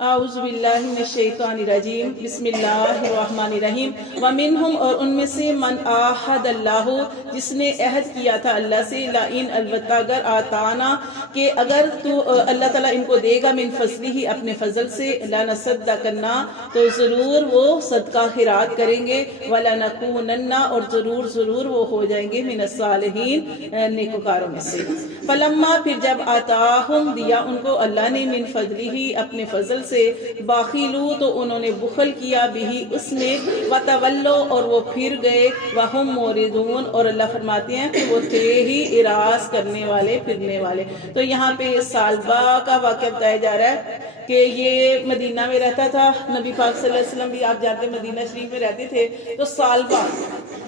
اعوذ باللہ من الشیطان الرجیم بسم اللہ الرحمن الرحیم ومنہم اور ان میں سے من آحد اللہ جس نے عہد کیا تھا اللہ سے لئن البتہ اگر آتانا کہ اگر تو اللہ تعالیٰ ان کو دے گا من فضلہ ہی اپنے فضل سے لنصدقنا تو ضرور وہ صدقہ خیرات کریں گے ولنکونن اور ضرور وہ ہو جائیں گے من الصالحین نیکوکاروں میں سے فلما پھر جب آتاہم دیا ان کو اللہ نے من فضلہ ہی اپنے فضل سے باخلو تو انہوں نے بخل کیا بھی اس میں وتولو اور وہ پھر گئے وہم موردون اور اللہ فرماتے ہیں کہ وہ تھے ہی اراض کرنے والے پھرنے والے۔ تو یہاں پہ سالبہ کا واقعہ بتایا جا رہا ہے کہ یہ مدینہ میں رہتا تھا، نبی پاک صلی اللہ علیہ وسلم بھی آپ جانتے مدینہ شریف میں رہتے تھے۔ تو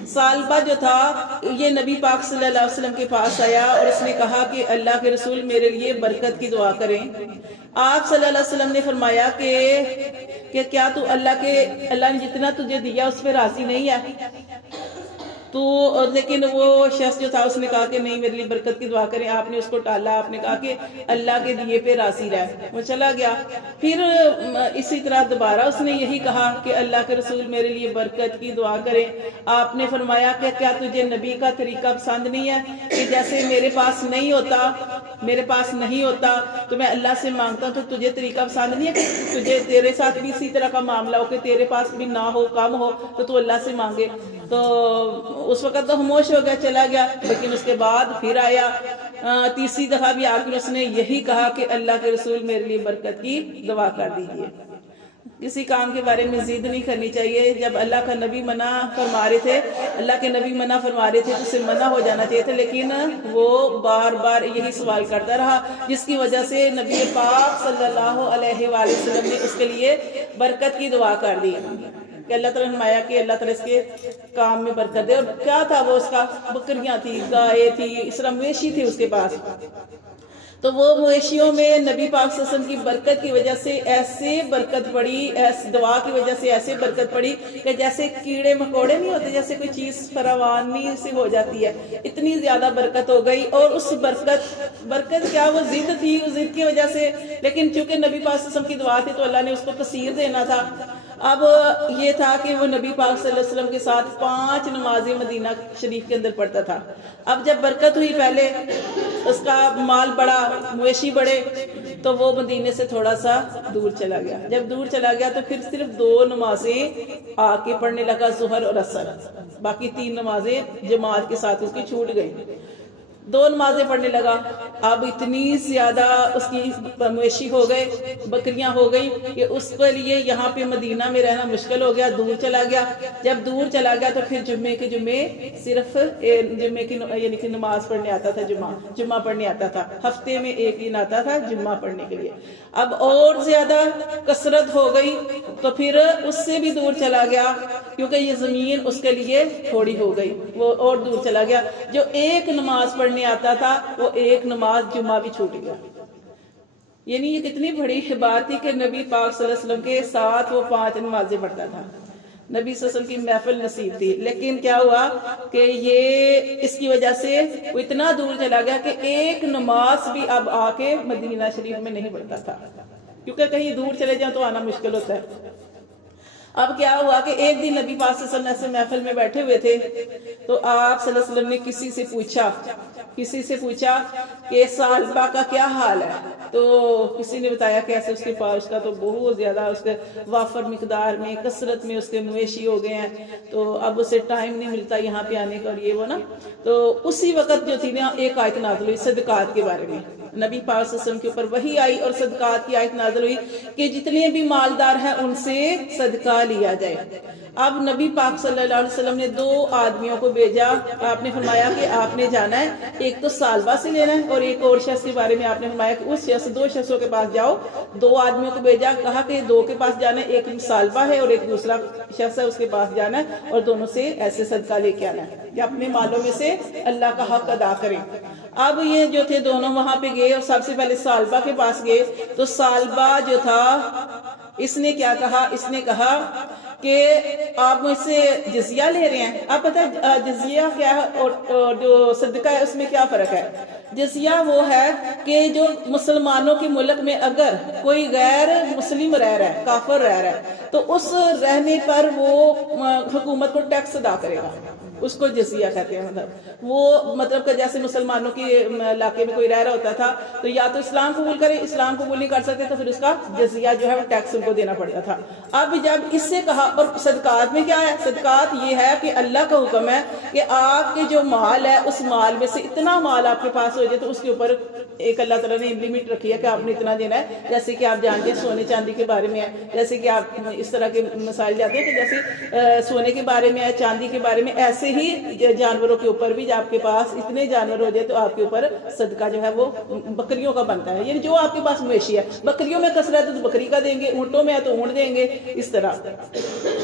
سالبہ جو تھا یہ نبی پاک صلی اللہ علیہ وسلم کے پاس آیا اور اس نے کہا کہ اللہ کے رسول میرے لیے برکت کی دعا کریں۔ آپ صلی اللہ علیہ وسلم نے فرمایا کہ کیا تو اللہ نے جتنا تجھے دیا اس پہ راضی نہیں ہے؟ تو لیکن وہ شخص جو تھا اس نے کہا کہ نہیں میرے لیے برکت کی دعا کریں۔ آپ نے اس کو ٹالا، آپ نے کہا کہ اللہ کے دیے پہ راضی رہ، وہ چلا گیا۔ پھر اسی طرح دوبارہ اس نے یہی کہا کہ اللہ کے رسول میرے لیے برکت کی دعا کریں۔ آپ نے فرمایا کہ کیا تجھے نبی کا طریقہ پسند نہیں ہے کہ جیسے میرے پاس نہیں ہوتا تو میں اللہ سے مانگتا ہوں، تو تجھے طریقہ پسند نہیں ہے کہ تجھے تیرے ساتھ بھی اسی طرح کا معاملہ ہو کہ تیرے پاس بھی نہ ہو، کم ہو تو اللہ سے مانگے؟ تو اس وقت تو خاموش ہو گیا، چلا گیا۔ لیکن اس کے بعد پھر آیا، تیسری دفعہ بھی آخر اس نے یہی کہا کہ اللہ کے رسول میرے لیے برکت کی دعا کر دیجیے۔ کسی کام کے بارے میں ضد نہیں کرنی چاہیے۔ جب اللہ کا نبی منع فرما رہے تھے، تو اسے منع ہو جانا چاہیے تھا، لیکن وہ بار بار یہی سوال کرتا رہا، جس کی وجہ سے نبی پاک صلی اللہ علیہ وآلہ وسلم نے اس کے لیے برکت کی دعا کر دی کہ اللہ تعالیٰ نے فرمایا کہ اللہ تعالیٰ اس کے کام میں برکت دے۔ اور کیا تھا وہ؟ اس کا بکریاں تھی، گائے تھی، اس طرح مویشی تھی اس کے پاس۔ تو وہ مویشیوں میں نبی پاک صلی اللہ علیہ وسلم کی برکت کی وجہ سے ایسے برکت پڑی، ایس دعا کی وجہ سے ایسے برکت پڑی کہ جیسے کیڑے مکوڑے نہیں ہوتے، جیسے کوئی چیز فراوانی سے ہو جاتی ہے، اتنی زیادہ برکت ہو گئی۔ اور اس برکت کیا، وہ ضد تھی، اس ضد کی وجہ سے، لیکن چونکہ نبی پاک صلی اللہ علیہ وسلم کی دعا تھی تو اللہ نے اس کو کثیر دینا تھا۔ اب یہ تھا کہ وہ نبی پاک صلی اللہ علیہ وسلم کے ساتھ 5 نمازیں مدینہ شریف کے اندر پڑھتا تھا۔ اب جب برکت ہوئی، پہلے اس کا مال بڑا، مویشی بڑے، تو وہ مدینے سے تھوڑا سا دور چلا گیا۔ جب دور چلا گیا تو پھر صرف 2 نمازیں آ کے پڑھنے لگا، ظہر اور عصر، باقی 3 نمازیں جماعت کے ساتھ اس کی چھوٹ گئی۔ 2 نمازیں پڑھنے لگا۔ اب اتنی زیادہ اس کی مویشی ہو گئے، بکریاں ہو گئی کہ اس کے لیے یہاں پہ مدینہ میں رہنا مشکل ہو گیا، دور چلا گیا۔ جب دور چلا گیا تو پھر جمعے صرف جمعے کی یعنی کہ نماز پڑھنے آتا تھا، جمعہ پڑھنے آتا تھا، ہفتے میں 1 دن آتا تھا جمعہ پڑھنے کے لیے۔ اب اور زیادہ کثرت ہو گئی تو پھر اس سے بھی دور چلا گیا، کیونکہ یہ زمین اس کے لیے تھوڑی ہو گئی، وہ اور دور چلا گیا۔ جو 1 نماز پڑھنے آتا تھا وہ 1 نماز جمعہ بھی چھوٹ گیا۔ یعنی یہ کتنی بڑی بات تھی کہ نبی پاک صلی اللہ علیہ وسلم کے ساتھ وہ 5 نمازیں پڑھتا تھا، نبی صلی اللہ علیہ وسلم کی محفل نصیب تھی۔ لیکن کیا ہوا کہ یہ اس کی وجہ سے وہ اتنا دور چلا گیا کہ 1 نماز بھی اب آ کے مدینہ شریف میں نہیں پڑھتا تھا، کیونکہ کہیں دور چلے جاؤں تو آنا مشکل ہوتا ہے۔ اب کیا ہوا کہ ایک دن نبی پاک صلی اللہ علیہ وسلم محفل میں بیٹھے ہوئے تھے، تو آپ صلی اللہ علیہ وسلم نے کسی سے پوچھا کہ سالبہ کا کیا حال ہے؟ تو کسی نے بتایا کہ ایسے اس کے پاس اس کا تو بہت زیادہ اس کے وافر مقدار میں، کثرت میں اس کے مویشی ہو گئے ہیں، تو اب اسے ٹائم نہیں ملتا یہاں پہ آنے کا، اور یہ وہ نا۔ تو اسی وقت جو تھی نا ایک آیت نازل ہوئی صدقات کے بارے میں، نبی پاک صلی اللہ علیہ وسلم کے اوپر وحی آئی اور صدقات کی آیت نازل ہوئی کہ جتنے بھی مالدار ہیں ان سے صدقہ لیا جائے۔ اب نبی پاک صلی اللہ علیہ وسلم نے 2 آدمیوں کو بھیجا۔ آپ نے فرمایا کہ آپ نے جانا ہے، ایک تو سالبہ سے لینا ہے، اور ایک اور شخص کے بارے میں آپ نے فرمایا کہ اس شخص 2 شخصوں کے پاس جاؤ۔ 2 آدمیوں کو بھیجا، کہا کہ 2 کے پاس جانا ہے، ایک سالبہ ہے اور ایک دوسرا شخص ہے، اس کے پاس جانا ہے، اور دونوں سے ایسے صدقہ لے کے آنا ہے کہ اپنے مالوں میں سے اللہ کا حق ادا کریں۔ اب یہ جو تھے دونوں وہاں پہ گئے اور سب سے پہلے سالبہ کے پاس گئے، تو سالبہ جو تھا اس نے کیا کہا؟ اس نے کہا کہ آپ مجھ سے جزیہ لے رہے ہیں. آپ پتہ ہے جزیہ کیا ہے اور جو صدقہ ہے اس میں کیا فرق ہے؟ جزیہ وہ ہے کہ جو مسلمانوں کے ملک میں اگر کوئی غیر مسلم رہ رہا ہے، کافر رہ رہا ہے، تو اس رہنے پر وہ حکومت کو ٹیکس ادا کرے گا. اس کو جزیہ کہتے ہیں. مطلب کہ جیسے مسلمانوں کے علاقے میں کوئی رہ رہا ہوتا تھا تو یا تو اسلام قبول کرے، اسلام قبول نہیں کر سکتے تو پھر اس کا جزیہ جو ہے وہ ٹیکس ان کو دینا پڑتا تھا. اب جب اس سے کہا، اور صدقات میں کیا ہے؟ صدقات یہ ہے کہ اللہ کا حکم ہے کہ آپ کے جو مال ہے اس مال میں سے اتنا مال آپ کے پاس ہو جائے تو اس کے اوپر ایک اللہ تعالیٰ نے لمٹ رکھی ہے کہ آپ نے اتنا دینا ہے. جیسے کہ آپ جانتے ہیں سونے چاندی کے بارے میں ہے، جیسے کہ آپ اس طرح کے مسائل جاتے ہیں کہ جیسے سونے کے بارے میں ہے، چاندی کے بارے میں، ایسے ہی جانوروں کے اوپر بھی آپ کے پاس اتنے جانور ہو جائے تو آپ کے اوپر صدقہ جو ہے وہ بکریوں کا بنتا ہے. یعنی جو آپ کے پاس مویشی ہے، بکریوں میں کثرت ہے تو بکری کا دیں گے، اونٹوں میں ہے تو اونٹ دیں گے، اس طرح.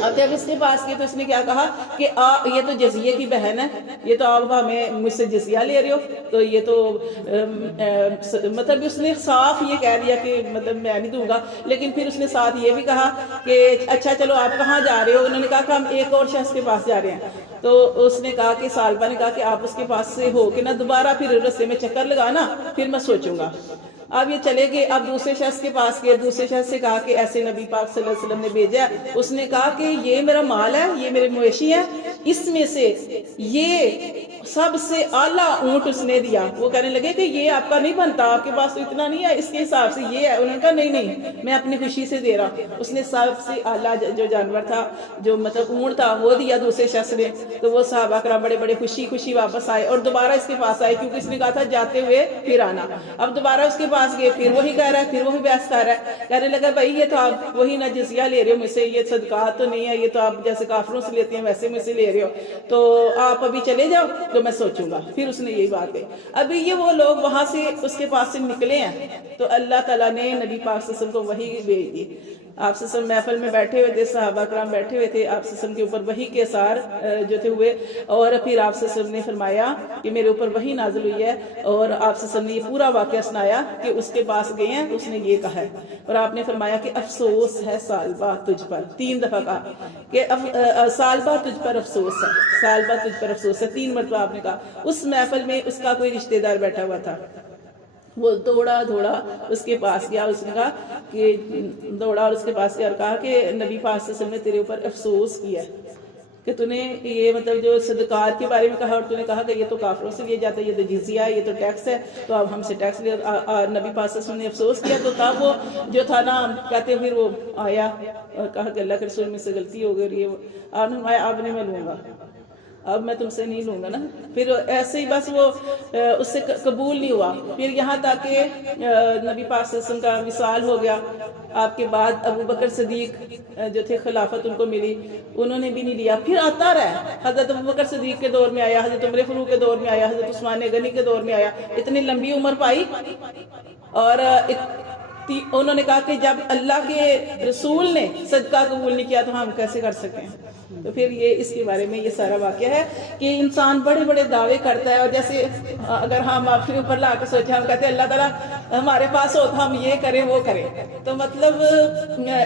اب جب اس کے پاس کیا تو اس نے کیا کہا کہ یہ تو جزیے کی بہن ہے، یہ تو آپ ہمیں مجھ سے جزیہ لے رہے ہو، تو یہ تو مطلب اس نے صاف یہ کہہ دیا کہ مطلب میں نہیں دوں گا. لیکن پھر اس نے ساتھ یہ بھی کہا کہ اچھا چلو آپ کہاں جا رہے ہو؟ انہوں نے کہا کہ ہم ایک اور شخص کے پاس جا رہے ہیں. تو اس نے کہا کہ سالبہ نے کہا کہ آپ اس کے پاس سے ہو کے نا دوبارہ پھر رستے میں چکر لگانا، پھر میں سوچوں گا. اب یہ چلے گئے. اب دوسرے شخص کے پاس گئے، دوسرے شخص سے کہا کہ ایسے نبی پاک صلی اللہ علیہ وسلم نے بھیجا ہے. اس نے کہا کہ یہ میرا مال ہے، یہ میرے مویشی ہیں، اس میں سے یہ سب سے اعلیٰ اونٹ اس نے دیا. وہ کہنے لگے کہ یہ آپ کا نہیں بنتا، آپ کے پاس تو اتنا نہیں ہے، اس کے حساب سے یہ ہے. انہوں نے کہا نہیں میں اپنی خوشی سے دے رہا. اس نے سب سے اعلیٰ جو جانور تھا، جو مطلب اونٹ تھا، وہ دیا دوسرے شخص نے. تو وہ صحابہ کرام بڑے بڑے خوشی واپس آئے اور دوبارہ اس کے پاس آئے، کیونکہ اس نے کہا تھا جاتے ہوئے پھر آنا. اب دوبارہ اس کے پاس گئے، پھر وہی کہہ رہا ہے، پھر وہی بحث کر رہا ہے. کہنے لگا بھائی یہ تو آپ وہی نہ جزیہ لے رہے ہو مجھ سے، یہ صدقات تو نہیں ہے، یہ تو آپ جیسے کافروں سے لیتے ہیں ویسے مجھ سے لے رہے ہو، تو آپ ابھی چلے جاؤ تو میں سوچوں گا. پھر اس نے یہی بات کہی. ابھی یہ وہ لوگ وہاں سے اس کے پاس سے نکلے ہیں تو اللہ تعالیٰ نے نبی پاک صلی اللہ علیہ وسلم کو وحی بھیج دی. آپ صلی اللہ علیہ وسلم محفل میں بیٹھے ہوئے تھے، صحابہ کرام بیٹھے ہوئے تھے، آپ صلی اللہ علیہ وسلم کے اوپر وحی کے اثار جو تھے ہوئے. اور پھر آپ صلی اللہ علیہ وسلم نے فرمایا کہ میرے اوپر وحی نازل ہوئی ہے. اور آپ صلی اللہ علیہ وسلم نے یہ پورا واقعہ سنایا کہ اس کے پاس گئے ہیں، اس نے یہ کہا ہے. اور آپ نے فرمایا کہ افسوس ہے سالبہ تجھ پر. 3 دفعہ کہا کہ سالبہ تجھ پر افسوس ہے، سالبہ تجھ پر افسوس ہے. 3 مرتبہ آپ نے کہا. اس محفل میں اس کا کوئی رشتہ دار بیٹھا ہوا تھا، وہ دوڑا اس کے پاس گیا. اس نے کہا کہ دوڑا اور اس کے پاس گیا اور کہا کہ نبی پاک صلی اللہ علیہ وسلم نے تیرے اوپر افسوس کیا کہ تو نے یہ مطلب جو صدقات کے بارے میں کہا اور تو نے کہا کہ یہ تو کافروں سے لیا جاتا ہے، یہ تو جزیہ ہے، یہ تو ٹیکس ہے، تو اب ہم سے ٹیکس لے. نبی پاک صلی اللہ علیہ وسلم نے افسوس کیا. تو تب وہ جو تھا نا کہتے پھر وہ آیا اور کہا کہ اللہ کے رسول میں سے غلطی ہو گئی اور یہ آپ نے فرمایا اب نہیں میں لوں گا، اب میں تم سے نہیں لوں گا نا. پھر ایسے ہی بس وہ اس سے قبول نہیں ہوا. پھر یہاں تک کہ نبی پاک صلی اللہ علیہ وسلم کا وصال ہو گیا. آپ کے بعد ابو بکر صدیق جو تھے خلافت ان کو ملی، انہوں نے بھی نہیں لیا. پھر آتا رہا، حضرت ابو بکر صدیق کے دور میں آیا، حضرت عمر فاروق کے دور میں آیا، حضرت عثمان غنی کے دور میں آیا. اتنی لمبی عمر پائی اور انہوں نے کہا کہ جب اللہ کے رسول نے صدقہ قبول نہیں کیا تو ہم کیسے کر سکتے ہیں. تو پھر یہ اس کے بارے میں یہ سارا واقعہ ہے کہ انسان بڑے بڑے دعوے کرتا ہے. اور جیسے اگر ہم اپنے اوپر لا کے سوچیں، ہم کہتے ہیں اللہ تعالیٰ ہمارے پاس ہو تو ہم یہ کریں وہ کریں، تو مطلب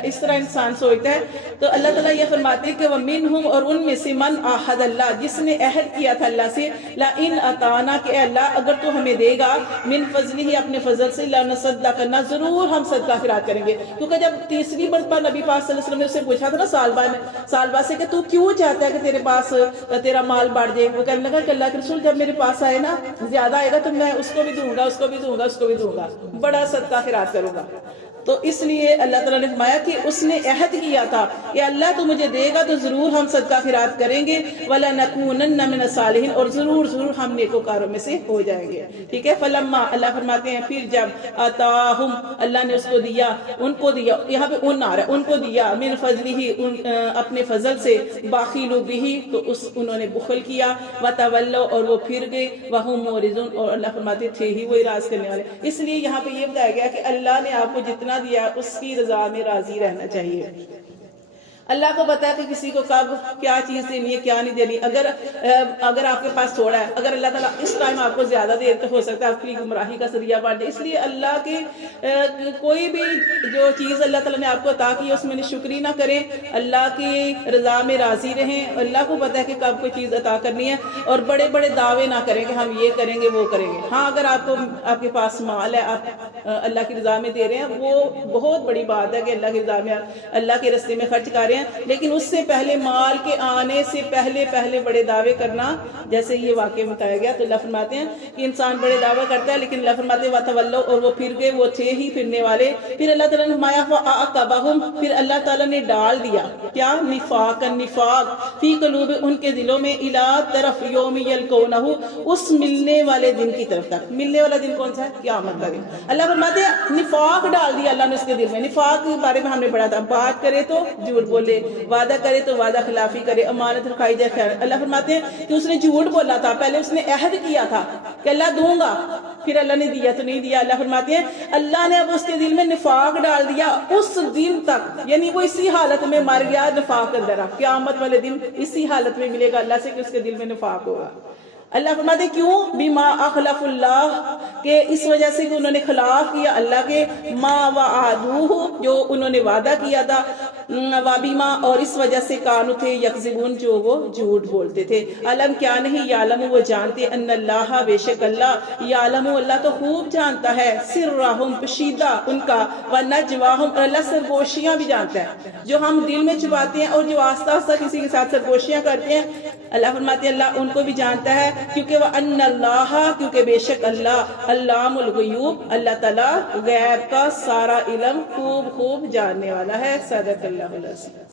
اس طرح انسان سوچتا ہے. تو اللہ تعالیٰ یہ فرماتے ہیں کہ وَمِنْهُمْ، اور ان میں سے من عَاهَدَ اللَّهُ، جس نے عہد کیا تھا اللہ سے، لَإِنْ أَطَعْنَا، کہ اللہ اگر تو ہمیں دے گا، من فضلہ، اپنے فضل سے، لَنَصَدَّقَنَّ، ضرور ہم صدقہ خیرات کریں گے. کیونکہ جب تیسری مرتبہ نبی پاک صلی اللہ علیہ وسلم نے اسے پوچھا تھا نا سالبہ سے کہ تو کیوں چاہتا ہے کہ تیرے پاس تیرا مال بڑھ جائے، وہ کہنے لگا کہ اللہ کے رسول جب میرے پاس آئے نا زیادہ آئے گا تو میں اس کو بھی دوں گا، اس کو بھی دوں گا، اس کو بھی دوں گا، بڑا صدقہ خیرات کروں گا. تو اس لیے اللہ تعالیٰ نے فرمایا کہ اس نے عہد کیا تھا کہ اللہ تو مجھے دے گا تو ضرور ہم صدقہ خیرات کریں گے، وَلَنَكُونَنَّ مِنَ الصَّالِحِينَ، اور ضرور ہم نیکوکاروں میں سے ہو جائیں گے. ٹھیک ہے. فَلَمَّا، اللہ فرماتے ہیں پھر جب آتاہم، اللہ نے اس کو دیا، ان کو دیا، یہاں پہ ان آ رہا ہے، ان کو دیا، من فضلہ، اپنے فضل سے، بَخِلُوا بِهِ، تو انہوں نے بخل کیا، وَتَوَلَّوْا، اور وہ پھر گئے، وَهُمْ مُعْرِضُونَ، اور اللہ فرماتے تھے ہی وہ اعراض کرنے والے. اس لیے یہاں پہ یہ بتایا گیا کہ اللہ نے آپ کو جتنا دیا اس کی رضا میں راضی رہنا چاہیے. اللہ کو پتا ہے کہ کسی کو کب کیا چیز دینی ہے کیا نہیں دینی. اگر آپ کے پاس تھوڑا ہے, اگر اللہ تعالیٰ اس ٹائم آپ کو زیادہ دے تو ہو سکتا ہے آپ کی گمراہی کا ذریعہ بن جائے. اس لیے اللہ کے کوئی بھی جو چیز اللہ تعالیٰ نے آپ کو عطا کی ہے اس میں شکری نہ کریں, اللہ کی رضا میں راضی رہیں. اللہ کو پتا ہے کہ کب کوئی چیز عطا کرنی ہے, اور بڑے بڑے دعوے نہ کریں کہ ہم یہ کریں گے وہ کریں گے. ہاں اگر آپ کے پاس مال ہے, آپ اللہ کی رضا میں دے رہے ہیں, وہ بہت بڑی بات ہے کہ اللہ کی رضا میں اللہ کے راستے میں خرچ کر رہے ہیں, لیکن اس سے پہلے مال کے آنے سے پہلے بڑے دعوے کرنا, جیسے یہ واقعہ بتایا گیا. تو اللہ فرماتے ہیں کہ انسان بڑے دعوے کرتا ہے, لیکن اللہ فرماتے ہیں وَتَوَلَّوْا, اور وہ پھر گئے, وہ تھے ہی پھرنے والے. پھر اللہ تعالیٰ نے فرمایا فَأَعْقَبَهُمْ, پھر اللہ تعالیٰ نے ڈال دیا کیا, نفاق فی قلوب, ان کے دلوں میں, اِلَىٰ طرف یوم یلقونہ, اس ملنے والے دن کی طرف تک. ملنے والا دن کون سا ہے؟ قیامت کا دن. اللہ فرماتے ہیں نفاق ڈال دیا اللہ نے اس کے دل میں. نفاق کے بارے میں ہم نے پڑھا تھا, بات کرے تو جھوٹ بولے, وعدہ کرے تو وعدہ خلافی کرے, امانت رکھائی جائے خیانت. اللہ فرماتے ہیں کہ اس نے جھوٹ بولا تھا, پہلے اس نے عہد کیا تھا کہ اللہ دوں گا, پھر اللہ نے دیا تو نہیں دیا. اللہ فرماتے ہیں اللہ نے اب اس کے دل میں نفاق ڈال دیا اس دن تک, یعنی وہ اسی حالت میں مر گیا نفاق کے اندر. قیامت والے دن اسی حالت میں ملے گا اللہ سے کہ اس کے دل میں نفاق ہوگا. اللہ فرماتے کیوں, بما اخلف اللہ, کہ اس وجہ سے کہ انہوں نے خلاف کیا اللہ کے, ما وعدوہ, جو انہوں نے وعدہ کیا تھا, وبما, اور اس وجہ سے کانو تھے, یکذبون, جو وہ جھوٹ بولتے تھے. علم کیا نہیں, یعلم, وہ جانتے, ان اللہ, بے شک اللہ, یعلم, اللہ تو خوب جانتا ہے, سرہم, پشیدہ ان کا, ونجواہم, اور اللہ سرگوشیاں بھی جانتا ہے, جو ہم دل میں چھپاتے ہیں اور جو آہستہ آہستہ کسی کے ساتھ سرگوشیاں کرتے ہیں. اللہ فرماتے ہیں اللہ ان کو بھی جانتا ہے, کیونکہ وہ ان اللہ, کیونکہ بے شک اللہ, علام الغیوب, اللہ تعالیٰ غیب کا سارا علم خوب جاننے والا ہے. صدق اللہ العظیم.